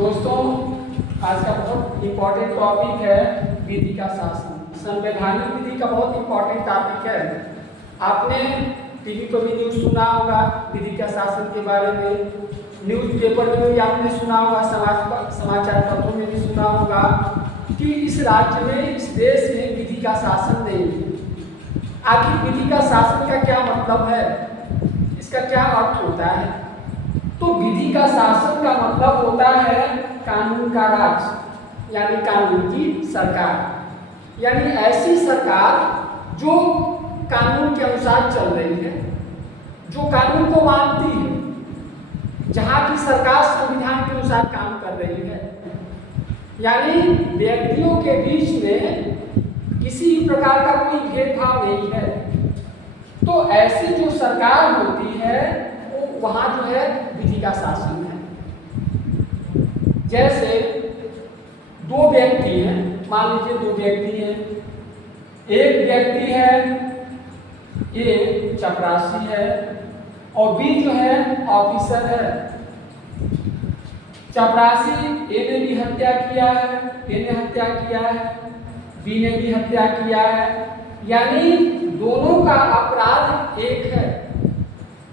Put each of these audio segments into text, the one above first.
दोस्तों, आज का बहुत इम्पोर्टेंट टॉपिक है विधि का शासन। संवैधानिक विधि का बहुत इम्पोर्टेंट टॉपिक है। आपने टीवी पर भी न्यूज़ सुना होगा विधि का शासन के बारे में, न्यूज़पेपर में भी आपने सुना होगा, समाचार पत्रों में भी सुना होगा कि इस राज्य में, इस देश में विधि का शासन नहीं है। आखिर विधि का शासन का क्या मतलब है, इसका क्या अर्थ होता है? तो विधि का शासन का मतलब होता है कानून का राज, यानी कानून की सरकार, यानी ऐसी सरकार जो कानून के अनुसार चल रही है, जो कानून को मानती है, जहाँ की सरकार संविधान के अनुसार काम कर रही है, यानी व्यक्तियों के बीच में किसी प्रकार का कोई भेदभाव नहीं है। तो ऐसी जो सरकार होती है वहाँ जो है विधि का शासन है। जैसे दो व्यक्ति हैं, मान लीजिए दो व्यक्ति हैं, एक व्यक्ति है ए चपरासी है और बी जो है ऑफिसर है। चपरासी ए ने भी हत्या किया है, ए ने हत्या किया है, बी ने भी हत्या किया है, यानी दोनों का अपराध एक है।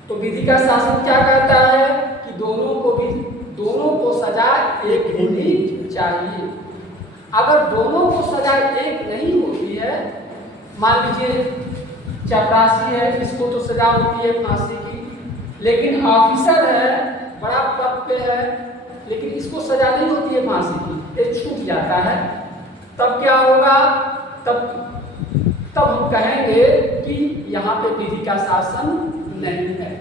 तो विधि का शासन क्या कहता है कि दोनों को सजा एक होनी चाहिए। अगर दोनों को सजा एक नहीं होती है, मान लीजिए चपरासी है, इसको तो सजा होती है फांसी की, लेकिन ऑफिसर है, बड़ा पद पे है, लेकिन इसको सजा नहीं होती है फांसी की, ये छूट जाता है। तब क्या होगा? तब हम कहेंगे कि यहाँ पे विधि का शासन नहीं है।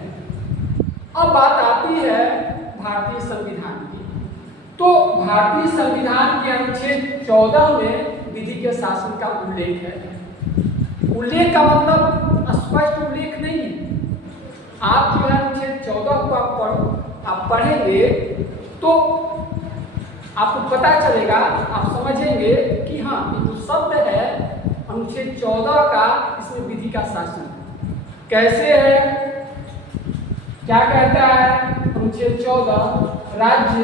अब बात आती है भारतीय संविधान की। तो भारतीय संविधान के अनुच्छेद 14 में विधि के शासन का उल्लेख है। उल्लेख का मतलब स्पष्ट उल्लेख नहीं है। आप जो है अनुच्छेद 14 को आप पढ़ेंगे तो आपको पता चलेगा, आप समझेंगे कि हाँ, ये जो शब्द है अनुच्छेद 14 का, इसमें विधि का शासन कैसे है, क्या कहता है अनुच्छेद 14? राज्य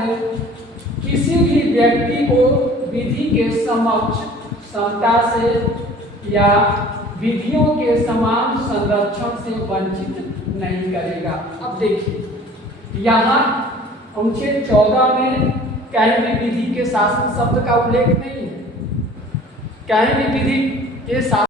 किसी भी व्यक्ति को विधि के समक्ष समता से या विधियों के समान संरक्षण से वंचित नहीं करेगा। अब देखिए, यहाँ अनुच्छेद 14 में कहीं भी विधि के शासन शब्द का उल्लेख नहीं है, कहीं भी विधि के शासन